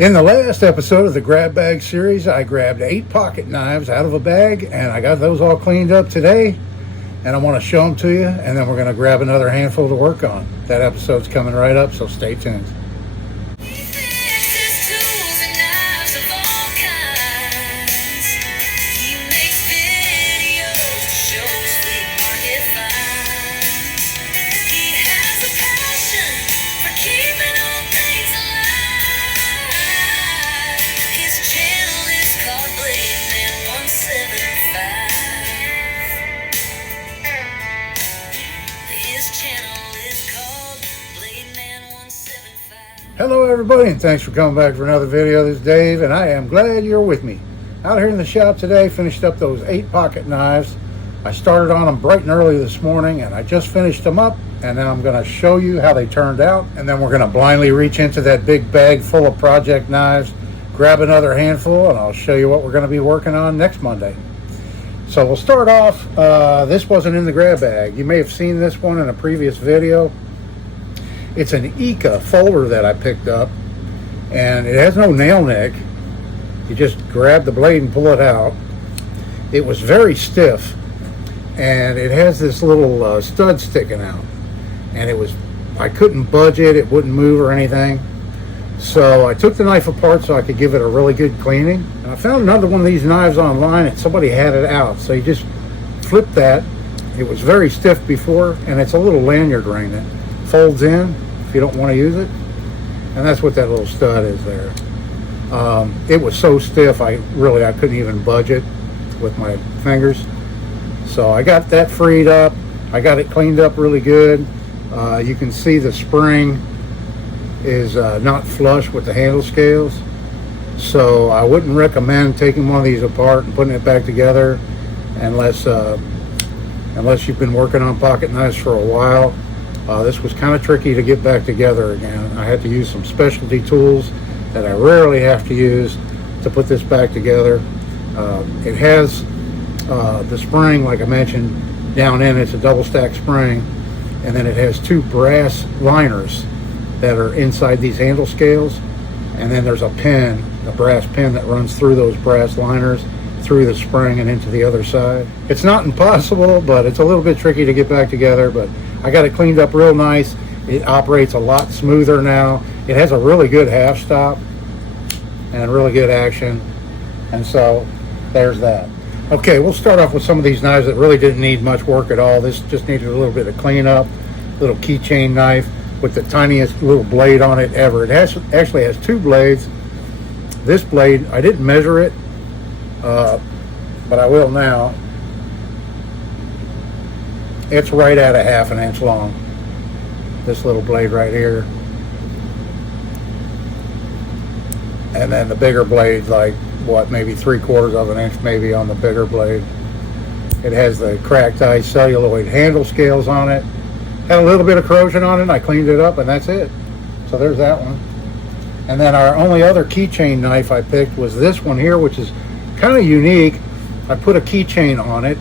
In the last episode of the Grab Bag series, I grabbed 8 pocket knives out of a bag, and I got those all cleaned up today, and I want to show them to you, and then we're going to grab another handful to work on. That episode's coming right up, so stay tuned. Hello everybody, and thanks for coming back for another video. This is Dave, and I am glad you're with me. Out here in the shop today, finished up those 8 pocket knives. I started on them bright and early this morning, and I just finished them up, and then I'm going to show you how they turned out, and then we're going to blindly reach into that big bag full of project knives, grab another handful, and I'll show you what we're going to be working on next Monday. So we'll start off, this wasn't in the grab bag. You may have seen this one in a previous video. It's an ICA folder that I picked up, and it has no nail nick. You just grab the blade and pull it out. It was very stiff, and it has this little stud sticking out, and I couldn't budge it. It wouldn't move or anything. So I took the knife apart so I could give it a really good cleaning. And I found another one of these knives online, and somebody had it out. So you just flip that. It was very stiff before, and it's a little lanyard ring that folds in if you don't want to use it, and that's what that little stud is there. It was so stiff I couldn't even budge it with my fingers. So I got that freed up. I got it cleaned up really good. You can see the spring is not flush with the handle scales, so I wouldn't recommend taking one of these apart and putting it back together unless you've been working on pocket knives for a while. This was kind of tricky to get back together again. I had to use some specialty tools that I rarely have to use to put this back together. It has the spring, like I mentioned, down in. It's a double stack spring, and then it has 2 brass liners that are inside these handle scales, and then there's a brass pin that runs through those brass liners, through the spring and into the other side. It's not impossible, but it's a little bit tricky to get back together, but I got it cleaned up real nice. It operates a lot smoother now. It has a really good half stop and really good action, and so there's that. Okay, we'll start off with some of these knives that really didn't need much work at all. This just needed a little bit of cleanup. Little keychain knife with the tiniest little blade on it ever. It actually has 2 blades. This blade, I didn't measure it, but I will now. It's right at a 1/2 inch long. This little blade right here. And then the bigger blade, like what, maybe 3/4 of an inch maybe on the bigger blade. It has the cracked ice celluloid handle scales on it. Had a little bit of corrosion on it. I cleaned it up, and that's it. So there's that one. And then our only other keychain knife I picked was this one here, which is kind of unique. I put a keychain on it.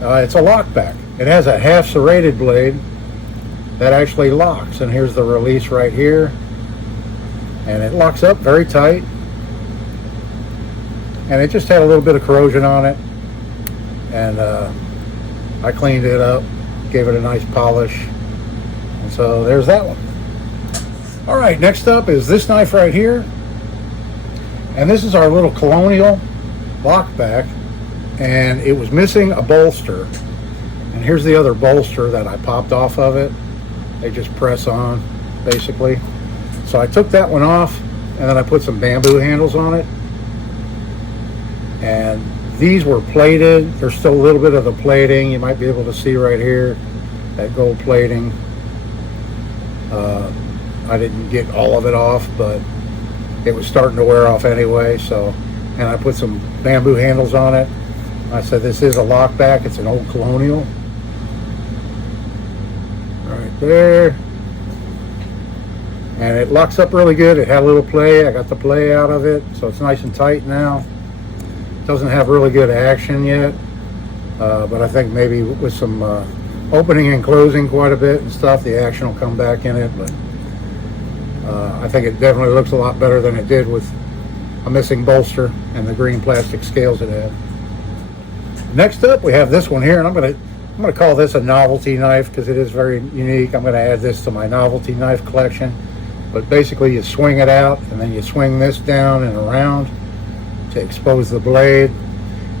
It's a lockback. It has a 1/2 serrated blade that actually locks, and here's the release right here, and it locks up very tight, and it just had a little bit of corrosion on it, and I cleaned it up, gave it a nice polish, and so there's that one. All right, next up is this knife right here, and this is our little Colonial lockback, and it was missing a bolster. And here's the other bolster that I popped off of it. They just press on, basically. So I took that one off, and then I put some bamboo handles on it. And these were plated. There's still a little bit of the plating. You might be able to see right here, that gold plating. I didn't get all of it off, but it was starting to wear off anyway. So, and I put some bamboo handles on it. I said this is a lockback. It's an old Colonial. Right there, and it locks up really good. It had a little play. I got the play out of it, so it's nice and tight now. Doesn't have really good action yet, but I think maybe with some opening and closing quite a bit and stuff, the action will come back in it. But I think it definitely looks a lot better than it did with a missing bolster and the green plastic scales it had. Next up, we have this one here, and I'm gonna call this a novelty knife because it is very unique. I'm gonna add this to my novelty knife collection. But basically, you swing it out, and then you swing this down and around to expose the blade.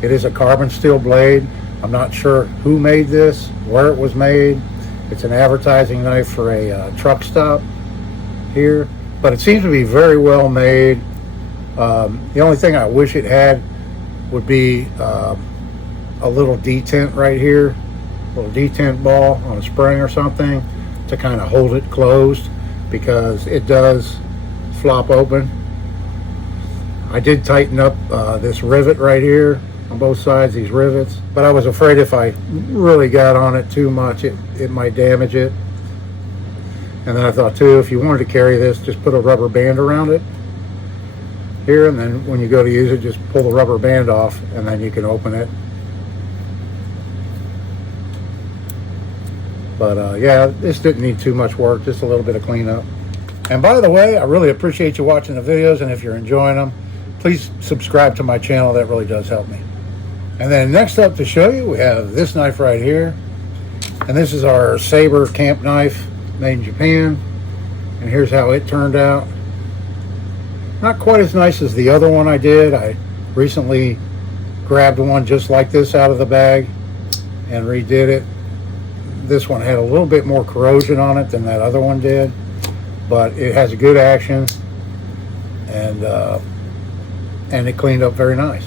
It is a carbon steel blade. I'm not sure who made this, where it was made. It's an advertising knife for a truck stop here, but it seems to be very well made. The only thing I wish it had would be a little detent right here, a little detent ball on a spring or something to kind of hold it closed, because it does flop open. I did tighten up this rivet right here on both sides, these rivets, but I was afraid if I really got on it too much, it might damage it. And then I thought too, if you wanted to carry this, just put a rubber band around it here, and then when you go to use it, just pull the rubber band off, and then you can open it. But yeah, this didn't need too much work, just a little bit of cleanup. And by the way, I really appreciate you watching the videos, and if you're enjoying them, please subscribe to my channel. That really does help me. And then next up to show you, we have this knife right here. And this is our Saber camp knife made in Japan. And here's how it turned out. Not quite as nice as the other one I did. I recently grabbed one just like this out of the bag and redid it. This one had a little bit more corrosion on it than that other one did, but it has a good action, and it cleaned up very nice.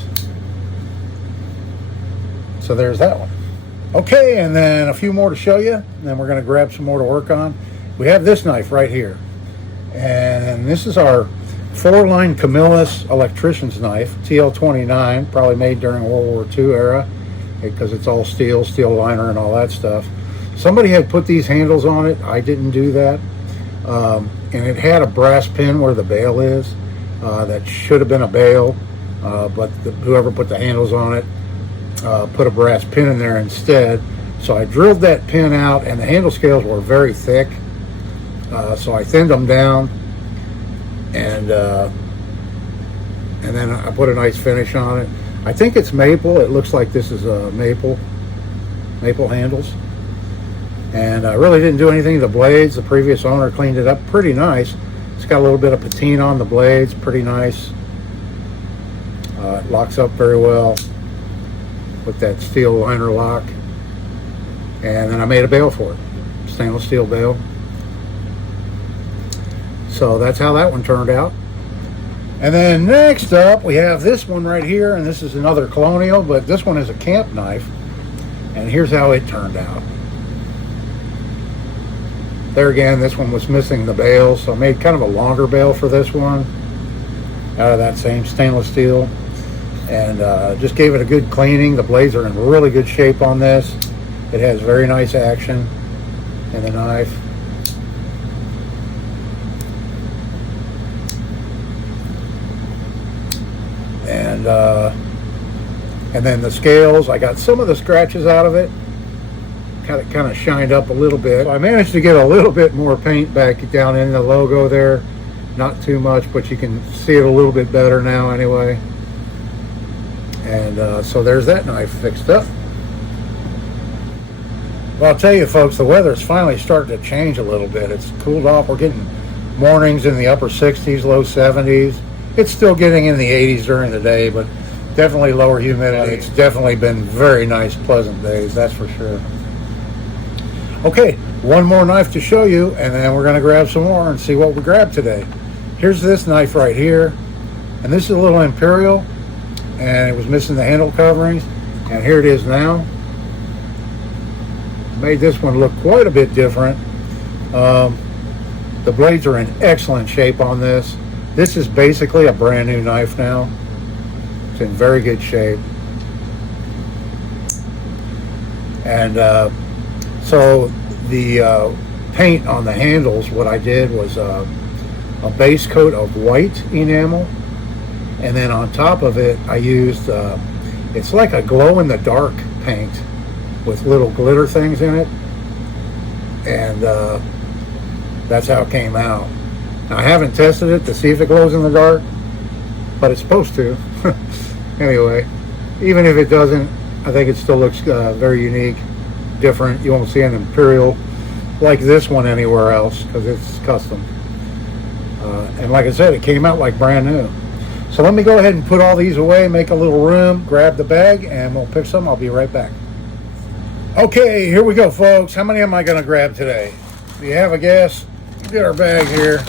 So there's that one. Okay, and then a few more to show you, and then we're going to grab some more to work on. We have this knife right here, and this is our 4-line Camillus electrician's knife, TL29, probably made during World War II era, because it's all steel liner and all that stuff. Somebody had put these handles on it. I didn't do that. And it had a brass pin where the bail is. That should have been a bail, but whoever put the handles on it put a brass pin in there instead. So I drilled that pin out, and the handle scales were very thick. So I thinned them down, and then I put a nice finish on it. I think it's maple. It looks like this is a maple handles. And I really didn't do anything to the blades. The previous owner cleaned it up pretty nice. It's got a little bit of patina on the blades, pretty nice. It locks up very well with that steel liner lock. And then I made a bail for it, stainless steel bail. So that's how that one turned out. And then next up, we have this one right here, and this is another Colonial, but this one is a camp knife. And here's how it turned out. There again, this one was missing the bail, so I made kind of a longer bail for this one out of that same stainless steel, and just gave it a good cleaning. The blades are in really good shape on this. It has very nice action in the knife. And then the scales, I got some of the scratches out of it. Kind of shined up a little bit. So I managed to get a little bit more paint back down in the logo there. Not too much, but you can see it a little bit better now anyway. And so there's that knife fixed up. Well, I'll tell you folks, the weather's finally starting to change a little bit. It's cooled off. We're getting mornings in the upper 60s, low 70s. It's still getting in the 80s during the day, but definitely lower humidity. It's definitely been very nice, pleasant days, that's for sure. Okay, one more knife to show you, and then we're going to grab some more and see what we grabbed today. Here's this knife right here, and this is a little Imperial, and it was missing the handle coverings, and here it is now. Made this one look quite a bit different. The blades are in excellent shape on this. This is basically a brand new knife now. It's in very good shape. And so the paint on the handles, what I did was a base coat of white enamel, and then on top of it I used it's like a glow-in-the-dark paint with little glitter things in it, and that's how it came out. Now, I haven't tested it to see if it glows in the dark, but it's supposed to. Anyway, even if it doesn't, I think it still looks very unique, different. You won't see an Imperial like this one anywhere else because it's custom. And like I said, it came out like brand new. So let me go ahead and put all these away, make a little room, grab the bag, and we'll pick some. I'll be right back. Okay, here we go, folks. How many am I going to grab today? Do you have a guess? Get our bag here.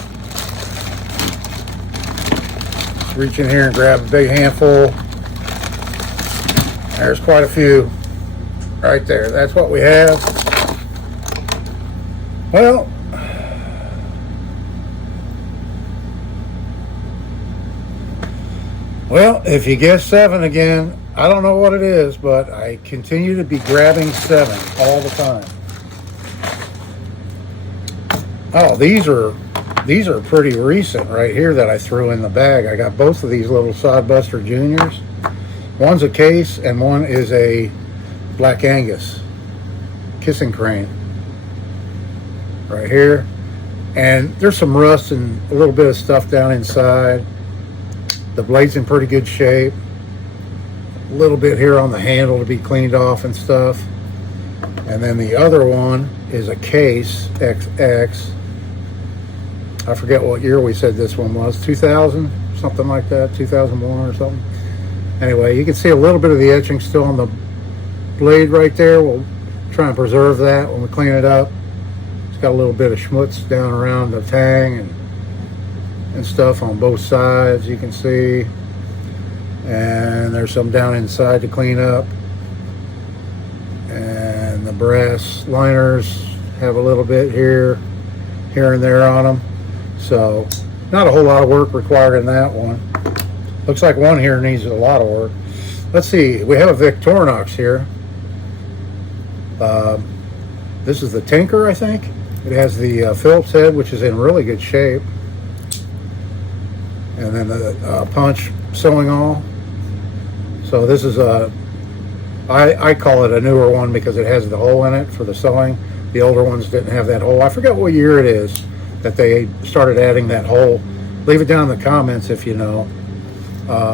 Just reach in here and grab a big handful. There's quite a few right there. That's what we have. Well, if you guess 7 again, I don't know what it is, but I continue to be grabbing 7 all the time. Oh, these are pretty recent right here that I threw in the bag. I got both of these little Sodbuster Juniors. One's a case and one is a Black Angus kissing crane right here. And there's some rust and a little bit of stuff down inside. The blade's in pretty good shape. A little bit here on the handle to be cleaned off and stuff. And then the other one is a case XX. I forget what year we said this one was. 2000, something like that. 2001 or something. Anyway, you can see a little bit of the etching still on the blade right there. We'll try and preserve that when we clean it up. It's got a little bit of schmutz down around the tang and stuff on both sides, you can see. And there's some down inside to clean up. And the brass liners have a little bit here and there on them. So not a whole lot of work required in that one. Looks like one here needs a lot of work. Let's see, we have a Victorinox here. This is the Tinker, I think. It has the Phillips head, which is in really good shape. And then the punch sewing awl. So this is I call it a newer one because it has the hole in it for the sewing. The older ones didn't have that hole. I forget what year it is that they started adding that hole. Leave it down in the comments if you know.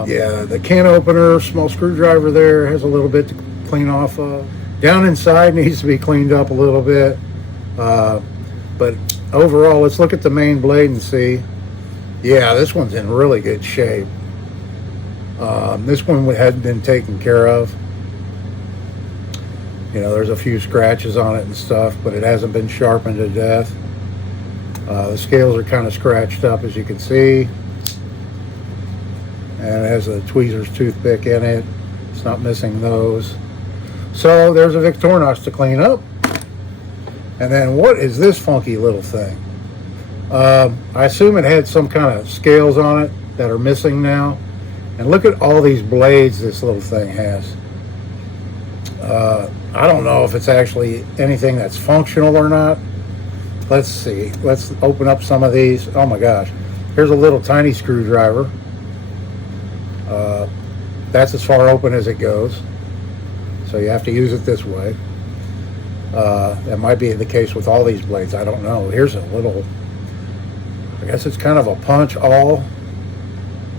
Yeah, the can opener, small screwdriver there, has a little bit to clean off of. Down inside needs to be cleaned up a little bit. But overall, let's look at the main blade and see. Yeah, this one's in really good shape. This one had been taken care of. You know, there's a few scratches on it and stuff, but it hasn't been sharpened to death. The scales are kind of scratched up, as you can see. And it has a tweezer's toothpick in it. It's not missing those. So there's a Victorinox to clean up. And then what is this funky little thing? I assume it had some kind of scales on it that are missing now. And look at all these blades this little thing has. I don't know if it's actually anything that's functional or not. Let's see. Let's open up some of these. Oh my gosh. Here's a little tiny screwdriver. That's as far open as it goes. So you have to use it this way. That might be the case with all these blades. I don't know. Here's a little, I guess it's kind of a punch awl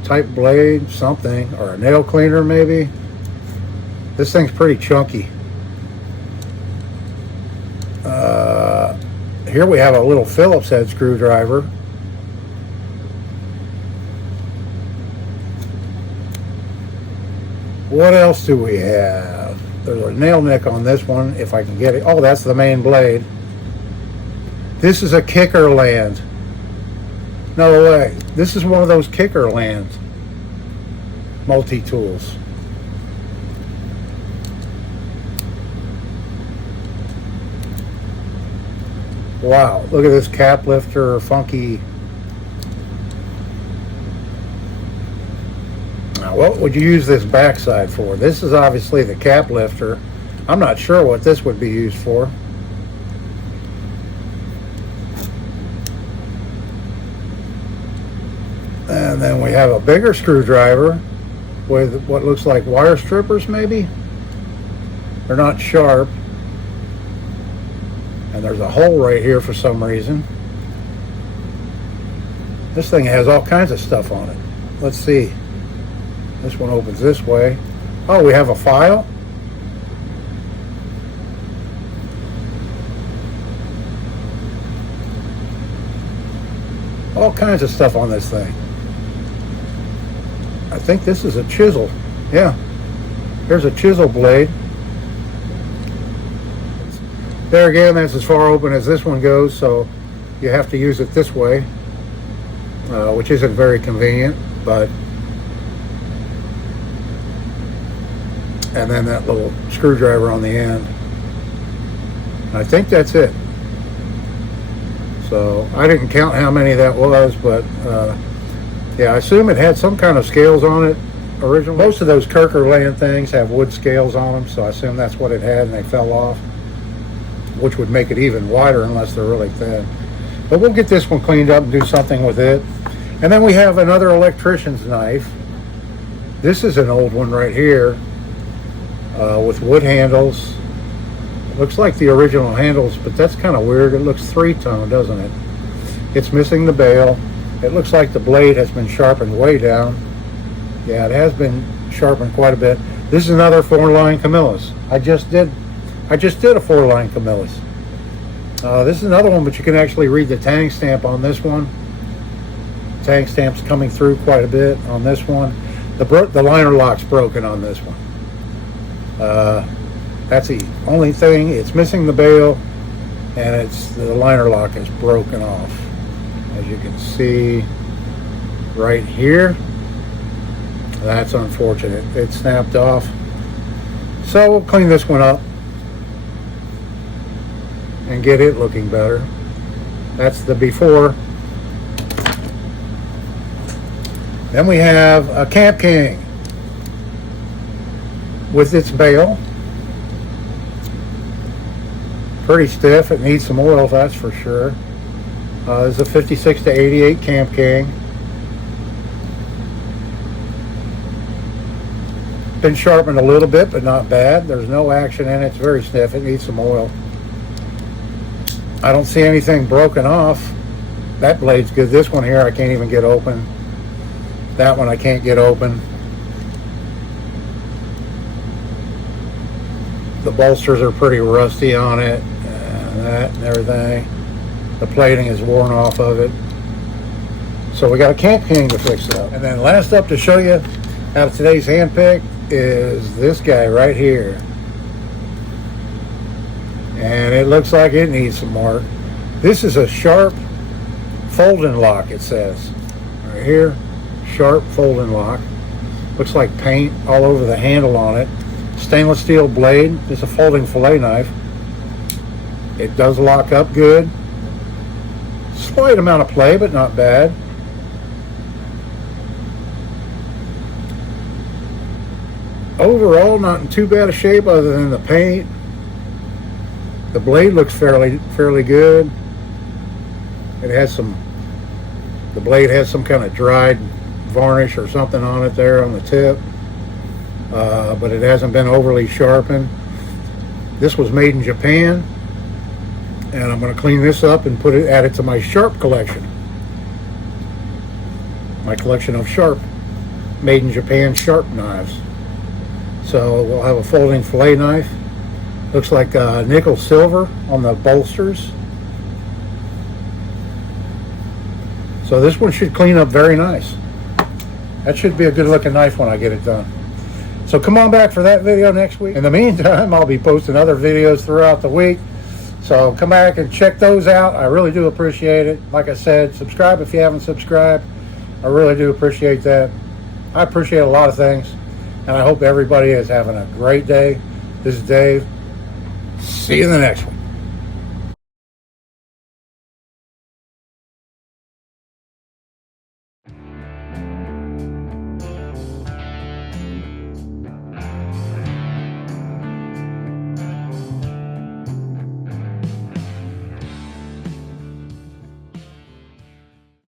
type blade, something, or a nail cleaner maybe. This thing's pretty chunky. Here we have a little Phillips head screwdriver. What else do we have? There's a nail nick on this one, if I can get it. Oh, that's the main blade. This is a kicker land. No way. This is one of those kicker land multi-tools. Wow, look at this cap lifter, funky. Now, what would you use this backside for? This is obviously the cap lifter. I'm not sure what this would be used for. And then we have a bigger screwdriver with what looks like wire strippers maybe. They're not sharp. And there's a hole right here for some reason. This thing has all kinds of stuff on it. Let's see. This one opens this way. Oh, we have a file. All kinds of stuff on this thing. I think this is a chisel. Yeah. Here's a chisel blade. There again, that's as far open as this one goes, so you have to use it this way, which isn't very convenient, but... And then that little screwdriver on the end. I think that's it. So I didn't count how many that was, but yeah, I assume it had some kind of scales on it originally. Most of those Kirker-Land things have wood scales on them, so I assume that's what it had and they fell off, which would make it even wider unless they're really thin. But we'll get this one cleaned up and do something with it. And then we have another electrician's knife. This is an old one right here with wood handles. Looks like the original handles, but that's kind of weird. It looks 3-tone, doesn't it? It's missing the bail. It looks like the blade has been sharpened way down. Yeah, it has been sharpened quite a bit. This is another 4-line Camillus. I just did a 4-line Camillus. This is another one, but you can actually read the tang stamp on this one. Tang stamp's coming through quite a bit on this one. The liner lock's broken on this one. That's the only thing. It's missing the bail, and the liner lock is broken off. As you can see right here, that's unfortunate. It snapped off. So we'll clean this one up and get it looking better. That's the before. Then we have a Camp King with its bail. Pretty stiff. It needs some oil, that's for sure. This is a 56 to 88 Camp King. Been sharpened a little bit, but not bad. There's no action in it. It's very stiff. It needs some oil. I don't see anything broken off. That blade's good. This one here I can't even get open. That one I can't get open. The bolsters are pretty rusty on it. That and everything. The plating is worn off of it. So we got a Camp King to fix up. And then last up to show you out of today's hand pick is this guy right here. And it looks like it needs some work. This is a Sharp folding lock, it says. Right here, Sharp folding lock. Looks like paint all over the handle on it. Stainless steel blade. It's a folding fillet knife. It does lock up good. Slight amount of play, but not bad. Overall, not in too bad a shape other than the paint. The blade looks fairly good. It has the blade has some kind of dried varnish or something on it there on the tip. But it hasn't been overly sharpened. This was made in Japan, and I'm going to clean this up and add it to my Sharp collection. My collection of Sharp, made in Japan Sharp knives. So we'll have a folding fillet knife. Looks like nickel silver on the bolsters. So this one should clean up very nice. That should be a good looking knife when I get it done. So come on back for that video next week. In the meantime, I'll be posting other videos throughout the week. So come back and check those out. I really do appreciate it. Like I said, subscribe if you haven't subscribed. I really do appreciate that. I appreciate a lot of things. And I hope everybody is having a great day. This is Dave. See you in the next one.